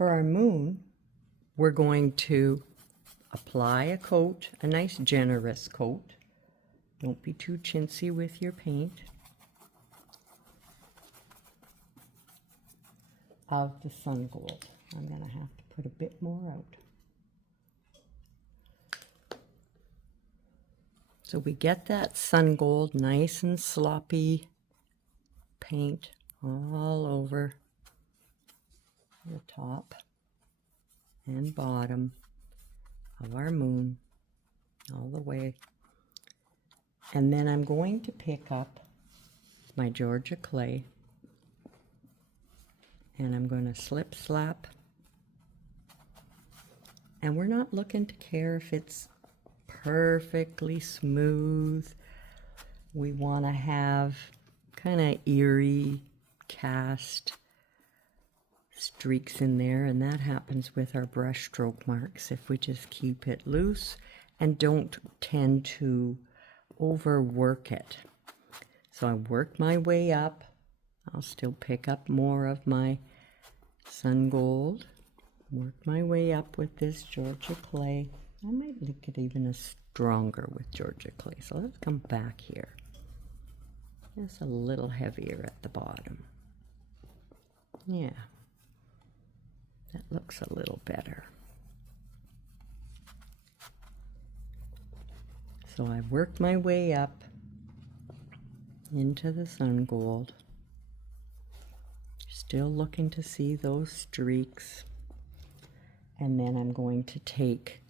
For our moon, we're going to apply a coat, a nice generous coat. Don't be too chintzy with your paint. Of the sun gold. I'm going to have to put a bit more out. So we get that sun gold, nice and sloppy paint all over the top and bottom of our moon, all the way. And then I'm going to pick up my Georgia clay, and I'm going to slip slap. And we're not looking to care if it's perfectly smooth. We want to have kind of eerie cast streaks in there, and that happens with our brush stroke marks if we just keep it loose and don't tend to overwork it. So I work my way up. I'll still pick up more of my sun gold, work my way up with this Georgia clay. I might make it even a stronger with Georgia clay. So let's come back here. Just a little heavier at the bottom. Yeah, that looks a little better. So I worked my way up into the sun gold. Still looking to see those streaks. And then I'm going to take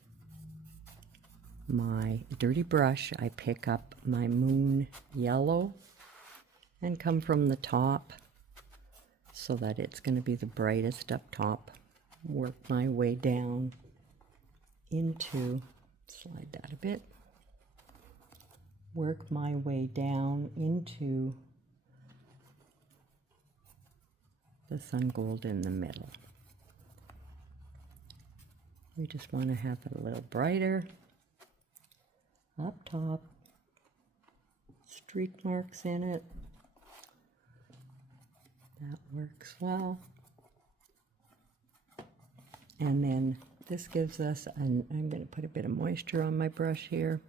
my dirty brush. I pick up my moon yellow and come from the top so that it's going to be the brightest up top. Work my way down into, slide that a bit, work my way down into the sun gold in the middle. We just want to have it a little brighter up top, streak marks in it. That works well. And then this gives us, I'm going to put a bit of moisture on my brush here.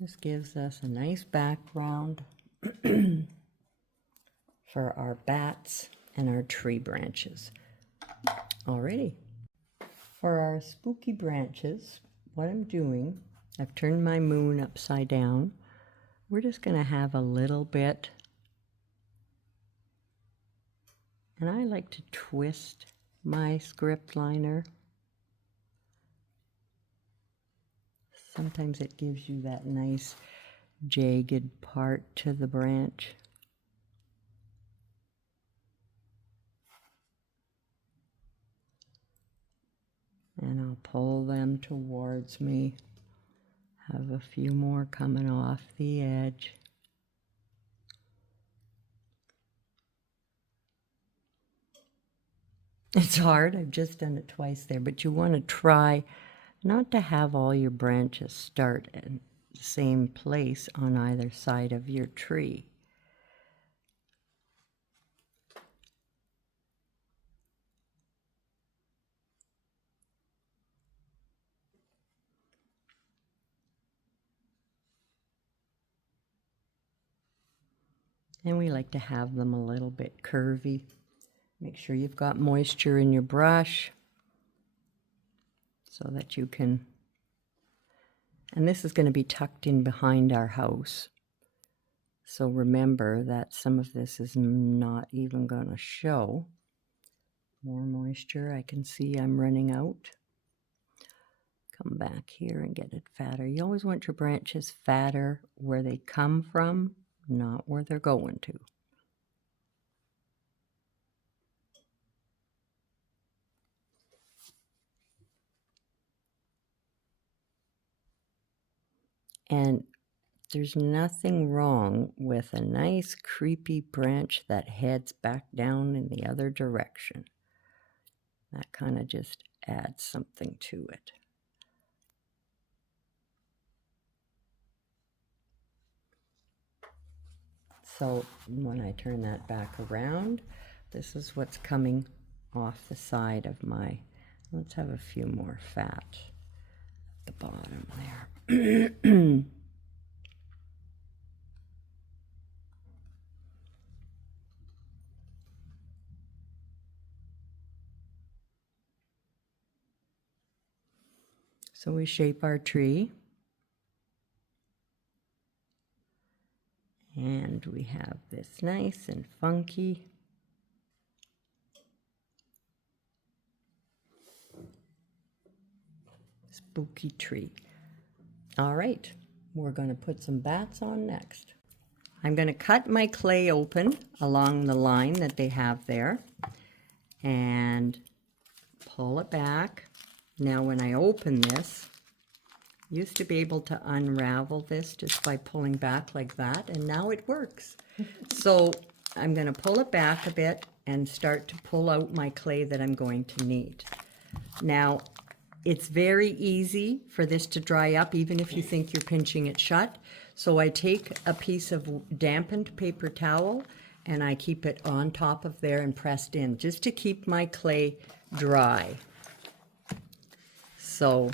This gives us a nice background for our bats and our tree branches. Alrighty. For our spooky branches, what I'm doing, I've turned my moon upside down. We're just going to have a little bit, and I like to twist my script liner. Sometimes it gives you that nice jagged part to the branch. And I'll pull them towards me. Have a few more coming off the edge. It's hard, I've just done it twice there, but you want to try not to have all your branches start in the same place on either side of your tree. And we like to have them a little bit curvy. Make sure you've got moisture in your brush so that you can, and this is going to be tucked in behind our house. So remember that some of this is not even going to show. More moisture, I can see I'm running out. Come back here and get it fatter. You always want your branches fatter where they come from, not where they're going to. And there's nothing wrong with a nice creepy branch that heads back down in the other direction. That kind of just adds something to it. So when I turn that back around, this is what's coming off the side of my, let's have a few more fat at the bottom there. So we shape our tree. And we have this nice and funky spooky tree. All right, we're going to put some bats on next. I'm going to cut my clay open along the line that they have there and pull it back. Now when I open this, used to be able to unravel this just by pulling back like that, and now it works. So I'm going to pull it back a bit and start to pull out my clay that I'm going to need. Now, it's very easy for this to dry up, even if you think you're pinching it shut. So I take a piece of dampened paper towel and I keep it on top of there and pressed in, just to keep my clay dry. So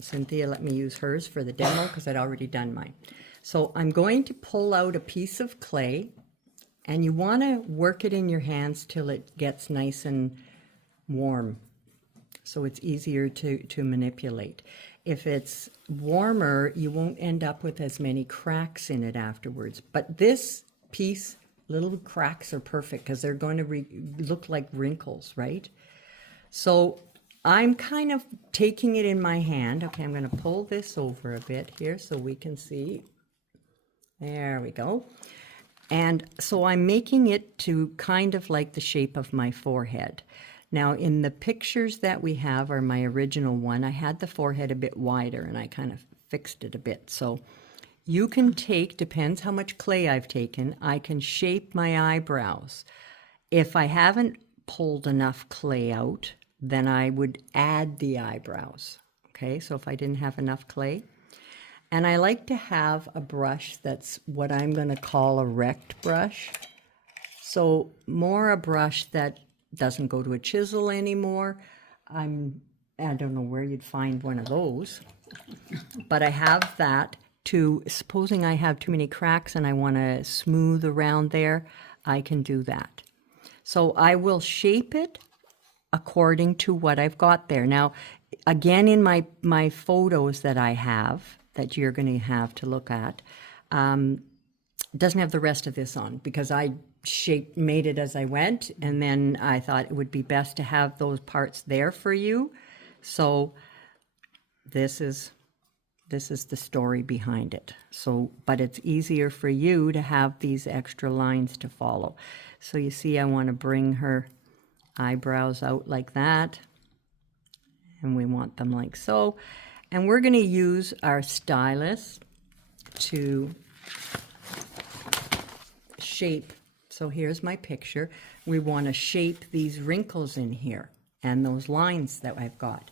Cynthia let me use hers for the demo because I'd already done mine. So I'm going to pull out a piece of clay, and you want to work it in your hands till it gets nice and warm, so it's easier to manipulate. If it's warmer, you won't end up with as many cracks in it afterwards. But this piece, little cracks are perfect because they're going to look like wrinkles, right? So I'm kind of taking it in my hand. Okay, I'm going to pull this over a bit here so we can see. There we go. And so I'm making it to kind of like the shape of my forehead. Now, in the pictures that we have, or my original one, I had the forehead a bit wider and I kind of fixed it a bit. So you can take, depends how much clay I've taken, I can shape my eyebrows. If I haven't pulled enough clay out, then I would add the eyebrows. Okay, so if I didn't have enough clay. And I like to have a brush that's what I'm going to call a rect brush. So more a brush that doesn't go to a chisel anymore. I don't know where you'd find one of those, but I have that to, supposing I have too many cracks and I want to smooth around there, I can do that. So I will shape it according to what I've got there. Now, again, in my photos that I have, that you're going to have to look at, doesn't have the rest of this on because I made it as I went, and then I thought it would be best to have those parts there for you. So this is the story behind it. So, but it's easier for you to have these extra lines to follow. So you see, I want to bring her eyebrows out like that, and we want them like so. And we're going to use our stylus to shape. So here's my picture. We want to shape these wrinkles in here and those lines that I've got.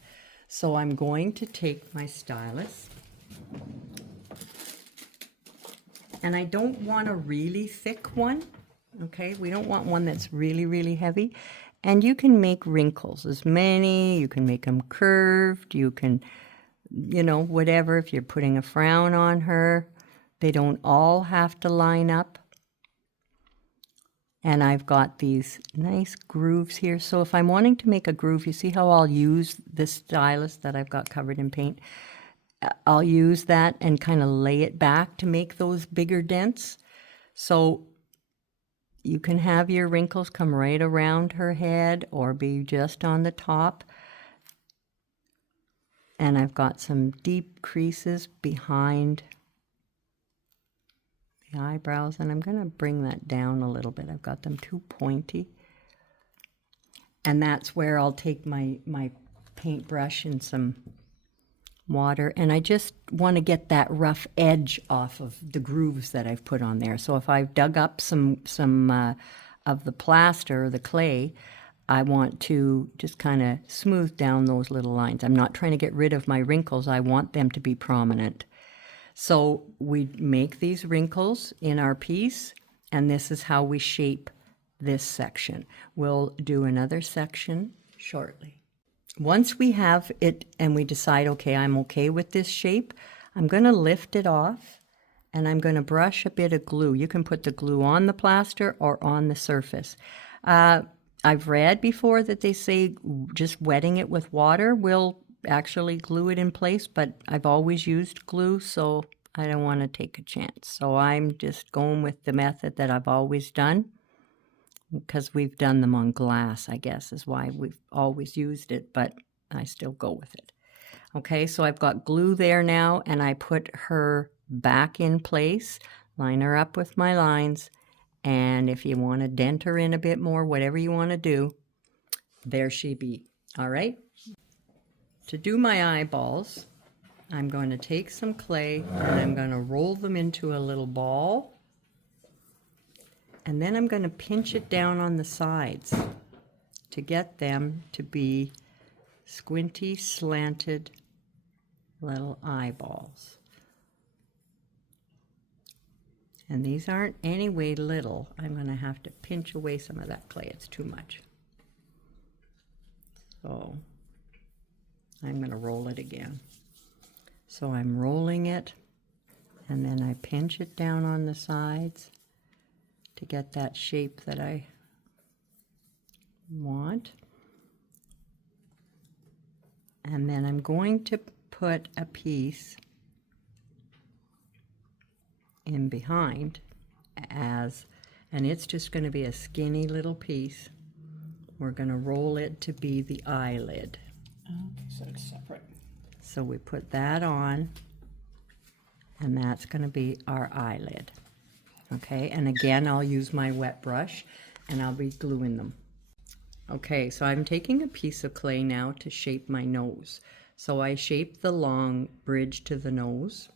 So I'm going to take my stylus, and I don't want a really thick one. Okay, we don't want one that's really, really heavy. And you can make wrinkles, as many, you can make them curved, you can, you know, whatever, if you're putting a frown on her. They don't all have to line up. And I've got these nice grooves here. So if I'm wanting to make a groove, you see how I'll use this stylus that I've got covered in paint? I'll use that and kind of lay it back to make those bigger dents. So you can have your wrinkles come right around her head or be just on the top. And I've got some deep creases behind the eyebrows, and I'm going to bring that down a little bit. I've got them too pointy. And that's where I'll take my paintbrush and some water, and I just want to get that rough edge off of the grooves that I've put on there. So if I've dug up some of the plaster, the clay, I want to just kind of smooth down those little lines. I'm not trying to get rid of my wrinkles. I want them to be prominent. So we make these wrinkles in our piece, and this is how we shape this section. We'll do another section shortly. Once we have it and we decide, okay, I'm okay with this shape, I'm going to lift it off and I'm going to brush a bit of glue. You can put the glue on the plaster or on the surface. I've read before that they say just wetting it with water will actually glue it in place, but I've always used glue, so I don't want to take a chance. So I'm just going with the method that I've always done, because we've done them on glass, I guess, is why we've always used it, but I still go with it. Okay, so I've got glue there now, and I put her back in place, line her up with my lines, and if you want to dent her in a bit more, whatever you want to do, there she be. All right? To do my eyeballs, I'm going to take some clay, and I'm going to roll them into a little ball. And then I'm going to pinch it down on the sides to get them to be squinty, slanted little eyeballs. And these aren't anyway little. I'm going to have to pinch away some of that clay. It's too much. So I'm going to roll it again. So I'm rolling it, and then I pinch it down on the sides to get that shape that I want. And then I'm going to put a piece in behind and it's just going to be a skinny little piece. We're going to roll it to be the eyelid. Okay, so it's separate. So we put that on, and that's going to be our eyelid. Okay, and again, I'll use my wet brush, and I'll be gluing them. Okay, so I'm taking a piece of clay now to shape my nose. So I shaped the long bridge to the nose,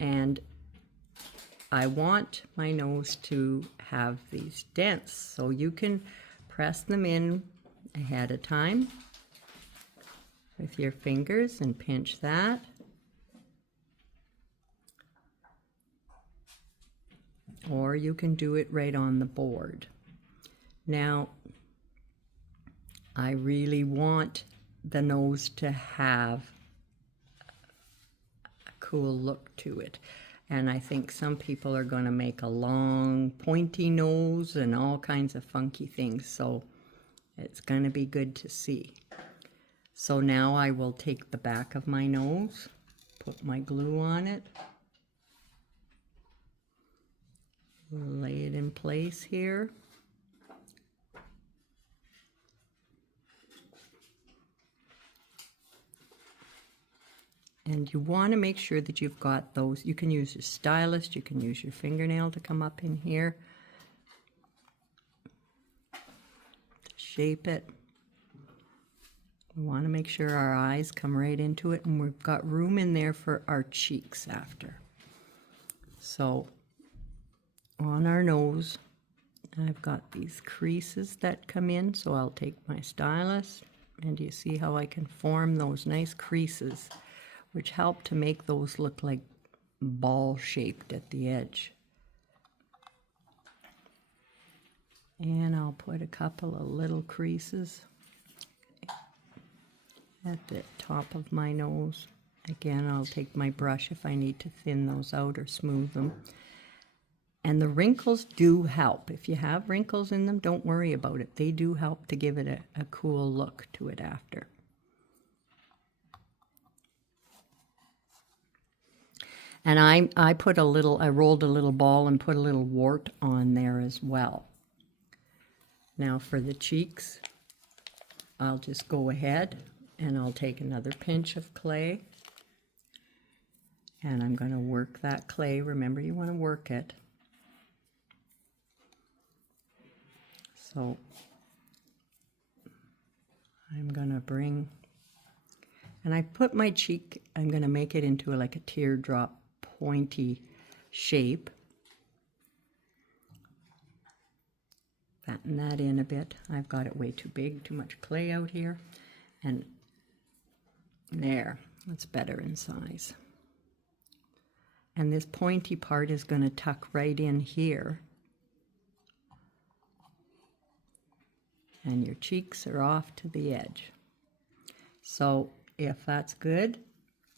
and I want my nose to have these dents. So you can press them in ahead of time with your fingers and pinch that. Or you can do it right on the board. Now, I really want the nose to have a cool look to it. And I think some people are going to make a long, pointy nose and all kinds of funky things. So it's going to be good to see. So now I will take the back of my nose, put my glue on it, lay it in place here. And you want to make sure that you've got those. You can use your stylus, you can use your fingernail to come up in here, to shape it. We want to make sure our eyes come right into it, and we've got room in there for our cheeks after. So on our nose, I've got these creases that come in, so I'll take my stylus, and you see how I can form those nice creases, which help to make those look like ball-shaped at the edge. And I'll put a couple of little creases at the top of my nose. Again, I'll take my brush if I need to thin those out or smooth them. And the wrinkles do help. If you have wrinkles in them, don't worry about it. They do help to give it a cool look to it after. And I rolled a little ball and put a little wart on there as well. Now for the cheeks, I'll just go ahead and I'll take another pinch of clay. And I'm going to work that clay. Remember, you want to work it. So I'm going to bring, and I put my cheek, I'm going to make it into like a teardrop pointy shape. Fatten that in a bit. I've got it way too big, too much clay out here. And there, that's better in size. And this pointy part is going to tuck right in here. And your cheeks are off to the edge. So if that's good,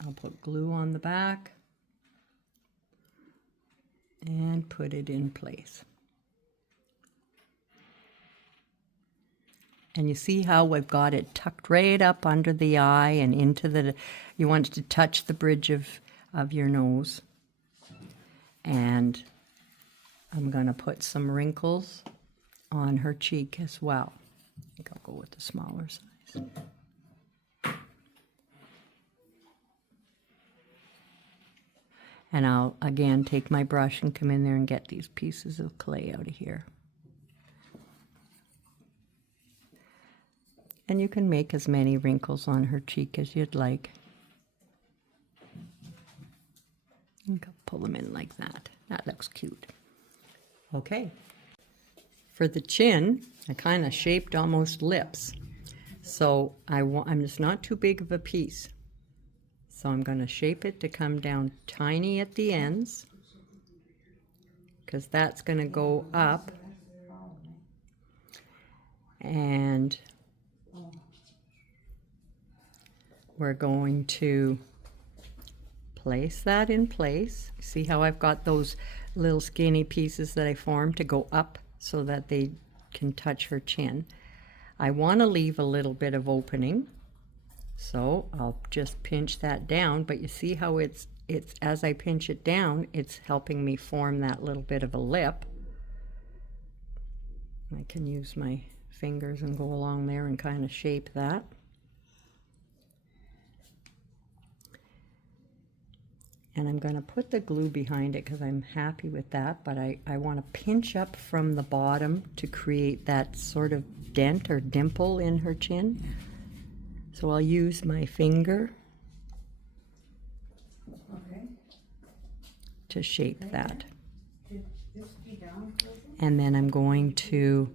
I'll put glue on the back and put it in place. And you see how we've got it tucked right up under the eye and into the, you want it to touch the bridge of your nose. And I'm going to put some wrinkles on her cheek as well. I think I'll go with the smaller size. And I'll again take my brush and come in there and get these pieces of clay out of here. And you can make as many wrinkles on her cheek as you'd like. You can pull them in like that. That looks cute. Okay. For the chin, I kind of shaped almost lips. So I'm just not too big of a piece. So I'm going to shape it to come down tiny at the ends, because that's going to go up. And we're going to place that in place. See how I've got those little skinny pieces that I formed to go up so that they can touch her chin. I want to leave a little bit of opening, so I'll just pinch that down, but you see how it's as I pinch it down, it's helping me form that little bit of a lip. I can use my fingers and go along there and kind of shape that. And I'm going to put the glue behind it because I'm happy with that, but I want to pinch up from the bottom to create that sort of dent or dimple in her chin. So I'll use my finger to shape that. And then I'm going to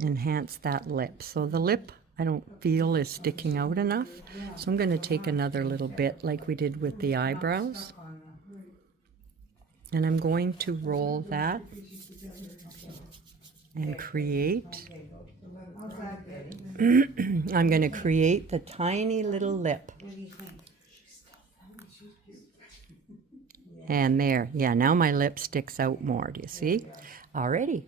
enhance that lip. So the lip I don't feel is sticking out enough. So I'm going to take another little bit like we did with the eyebrows. And I'm going to roll that and create. I'm going to create the tiny little lip. And there, yeah, now my lip sticks out more. Do you see? Alrighty,